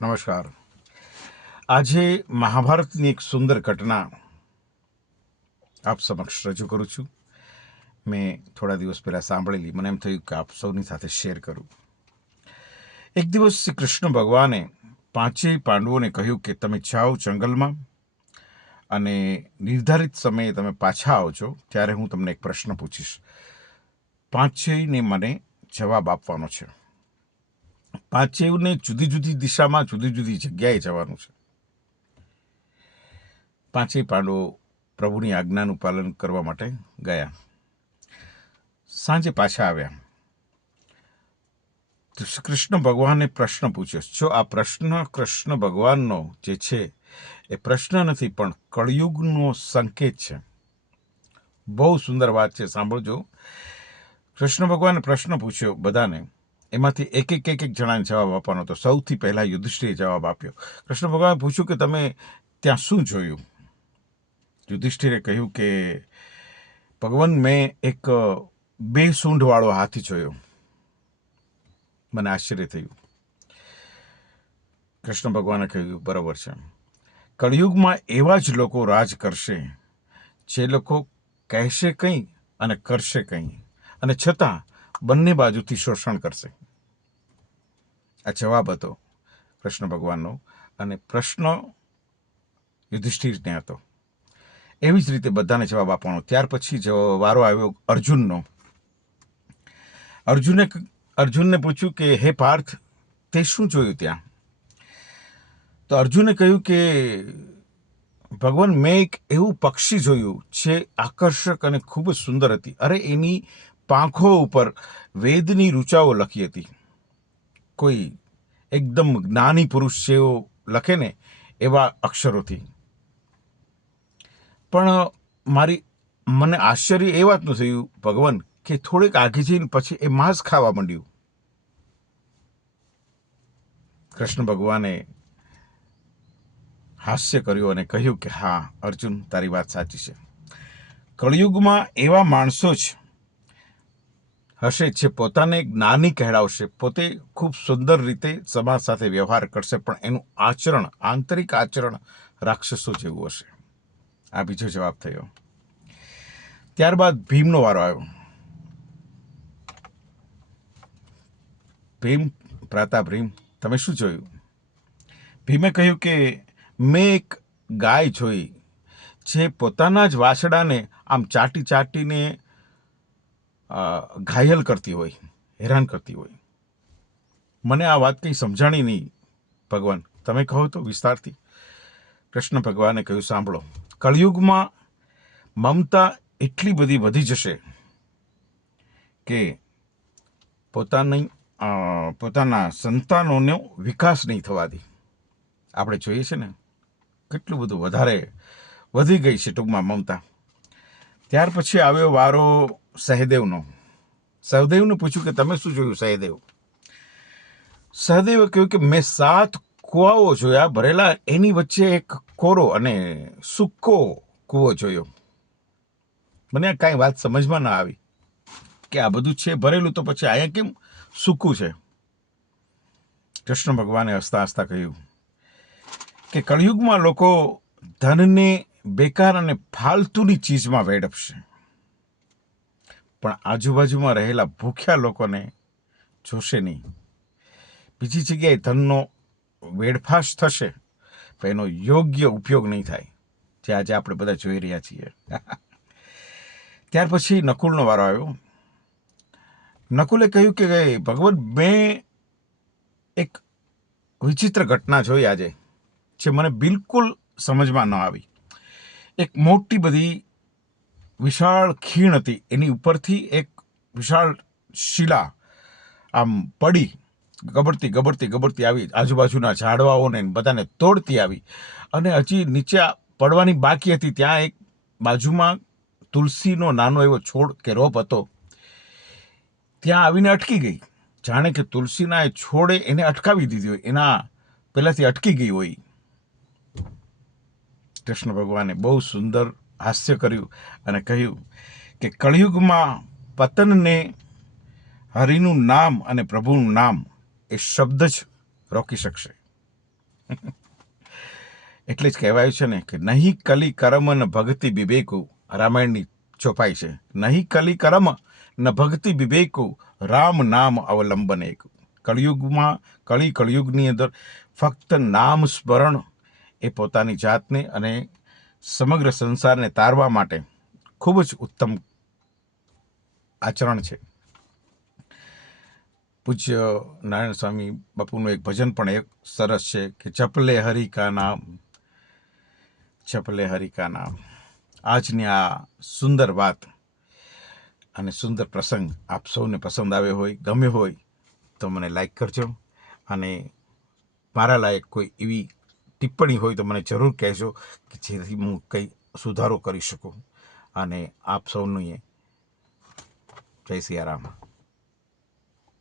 નમસ્કાર. આજે મહાભારતની એક સુંદર ઘટના આપ સમક્ષ રજૂ કરું છું. મેં થોડા દિવસ પહેલાં સાંભળેલી. મને એમ થયું કે આપ સૌની સાથે શેર કરું. એક દિવસ શ્રી કૃષ્ણ ભગવાને પાંચેય પાંડવોને કહ્યું કે તમે જાઓ જંગલમાં અને નિર્ધારિત સમયે તમે પાછા આવજો, ત્યારે હું તમને એક પ્રશ્ન પૂછીશ. પાંચેયને મને જવાબ આપવાનો છે. પાંચેયને જુદી જુદી દિશામાં જુદી જુદી જગ્યાએ જવાનું છે. પાંચેય પાંડવો પ્રભુની આજ્ઞાનું પાલન કરવા માટે ગયા. સાંજે પાછા આવ્યા તો શ્રી કૃષ્ણ ભગવાને પ્રશ્ન પૂછ્યો. જો આ પ્રશ્ન કૃષ્ણ ભગવાનનો જે છે એ પ્રશ્ન નથી, પણ કળિયુગનો સંકેત છે. બહુ સુંદર વાત છે, સાંભળજો. કૃષ્ણ ભગવાને પ્રશ્ન પૂછ્યો બધાને, એમાંથી એક એક જણાને જવાબ આપવાનો હતો. સૌથી પહેલા યુધિષ્ઠિરે જવાબ આપ્યો. કૃષ્ણ ભગવાને પૂછ્યું કે તમે ત્યાં શું જોયું? યુધિષ્ઠિરે કહ્યું કે ભગવાન, મેં એક 2 સૂંઢવાળો હાથી જોયો. મને આશ્ચર્ય થયું. કૃષ્ણ ભગવાને કહ્યું, બરાબર છે. કળિયુગમાં એવા જ લોકો રાજ કરશે જે લોકો કહેશે કંઈ અને કરશે કંઈ, અને છતાં બંને બાજુથી શોષણ કરશે. આ જવાબ હતો કૃષ્ણ ભગવાનનો, અને પ્રશ્ન યુધિષ્ઠિરને હતો. એવી જ રીતે બધાને જવાબ આપવાનો. ત્યાર પછી વારો આવ્યો અર્જુનનો. અર્જુનને પૂછ્યું કે હે પાર્થ, તે શું જોયું ત્યાં? તો અર્જુને કહ્યું કે ભગવાન, મેં એક એવું પક્ષી જોયું જે આકર્ષક અને ખૂબ જ સુંદર હતી. અરે, એની પાંખો ઉપર વેદની ઋચાઓ લખી હતી. કોઈ એકદમ જ્ઞાની પુરુષ જેવો લખે ને એવા અક્ષરોથી. પણ મને આશ્ચર્ય એ વાતનું થયું ભગવાન, કે થોડીક આગે જઈને પછી એ માંસ ખાવા માંડ્યું. કૃષ્ણ ભગવાને હાસ્ય કર્યું અને કહ્યું કે હા અર્જુન, તારી વાત સાચી છે. કળિયુગમાં એવા માણસો જ હશે જે પોતાને જ્ઞાની કહેવાશે, પોતે ખૂબ સુંદર રીતે સમાજ સાથે વ્યવહાર કરશે, પણ એનું આચરણ, આંતરિક આચરણ રાક્ષસો જેવું હશે. આ બીજો જવાબ થયો. ત્યારબાદ ભીમનો વારો આવ્યો. ભીમ, તમે શું જોયું? ભીમે કહ્યું કે મેં એક ગાય જોઈ જે પોતાના જ વાછડાને આમ ચાટીને ઘાયલ કરતી હોય, હેરાન કરતી હોય. મને આ વાત કંઈ સમજાણી નહીં ભગવાન, તમે કહો તો વિસ્તારથી. કૃષ્ણ ભગવાને કહ્યું, સાંભળો, કળિયુગમાં મમતા એટલી બધી વધી જશે કે પોતાના સંતાનોનો વિકાસ નહીં થવા દે. આપણે જોઈએ છે ને કેટલું બધું વધારે વધી ગઈ છે ટૂંકમાં મમતા. ત્યાર પછી આવ્યો વારો સહદેવનો. સહદેવને પૂછ્યું કે તમે શું જોયું સહદેવ? સહદેવે કહ્યું કે મેં 7 કૂવાઓ જોયા ભરેલા, એની વચ્ચે એક કોરો અને સૂકો કૂવો જોયો. મને કાંઈ વાત સમજમાં ના આવી કે આ બધું છે ભરેલું, તો પછી અહીંયા કેમ સૂકું છે? કૃષ્ણ ભગવાને હસતા હસતા કહ્યું કે કળિયુગમાં લોકો ધનને બેકાર અને ફાલતુની ચીજમાં વેડફશે, પણ આજુબાજુમાં રહેલા ભૂખ્યા લોકોને જોશે નહીં. બીજી જગ્યાએ ધનનો વેડફાશ થશે, પણ એનો યોગ્ય ઉપયોગ નહીં થાય, જે આજે આપણે બધા જોઈ રહ્યા છીએ. ત્યાર પછી નકુલનો વારો આવ્યો. નકુલે કહ્યું કે ભગવાન, મેં એક વિચિત્ર ઘટના જોઈ આજે, જે મને બિલકુલ સમજમાં ન આવી. એક મોટી બધી વિશાળ ખીણ હતી, એની ઉપરથી એક વિશાળ શિલા આમ પડી, ગબડતી આવી, આજુબાજુના ઝાડવાઓને બધાને તોડતી આવી, અને હજી નીચે પડવાની બાકી હતી. ત્યાં એક બાજુમાં તુલસીનો નાનો એવો છોડ કે રોપ હતો, ત્યાં આવીને અટકી ગઈ. જાણે કે તુલસીના એ છોડે એને અટકાવી દીધી હોય, એના પહેલાંથી અટકી ગઈ હોય. કૃષ્ણ ભગવાને બહુ સુંદર હાસ્ય કર્યું અને કહ્યું કે કળિયુગમાં પતનને હરિનું નામ અને પ્રભુનું નામ એ શબ્દ જ રોકી શકશે. એટલે જ કહેવાયું છે ને કે નહીં કલી કરમ ન ભક્તિ વિવેકુ, રામાયણની ચોપાઈ છે. નહીં કલી કરમ ન ભક્તિ વિવેકુ, રામ નામ અવલંબન એક. કળિયુગમાં કળિયુગની અંદર ફક્ત નામ સ્મરણ એ પોતાની જાતને અને સમગ્ર સંસારને તારવા માટે ખૂબ જ ઉત્તમ આચરણ છે. પૂજ્ય નારાયણ સ્વામી બાપુનું એક ભજન પણ એક સરસ છે કે ચપલે હરિ કા નામ, ચપલે હરિ કા નામ. આજની આ સુંદર વાત અને સુંદર પ્રસંગ આપ સૌને પસંદ આવ્યો હોય, ગમ્યો હોય તો મને લાઈક કરજો, અને મારા લાયક કોઈ એવી ટિપ્પણી હોય તો મને જરૂર કહેજો કે જેથી હું કંઈ સુધારો કરી શકું. અને આપ સૌનું જય સિયારામ.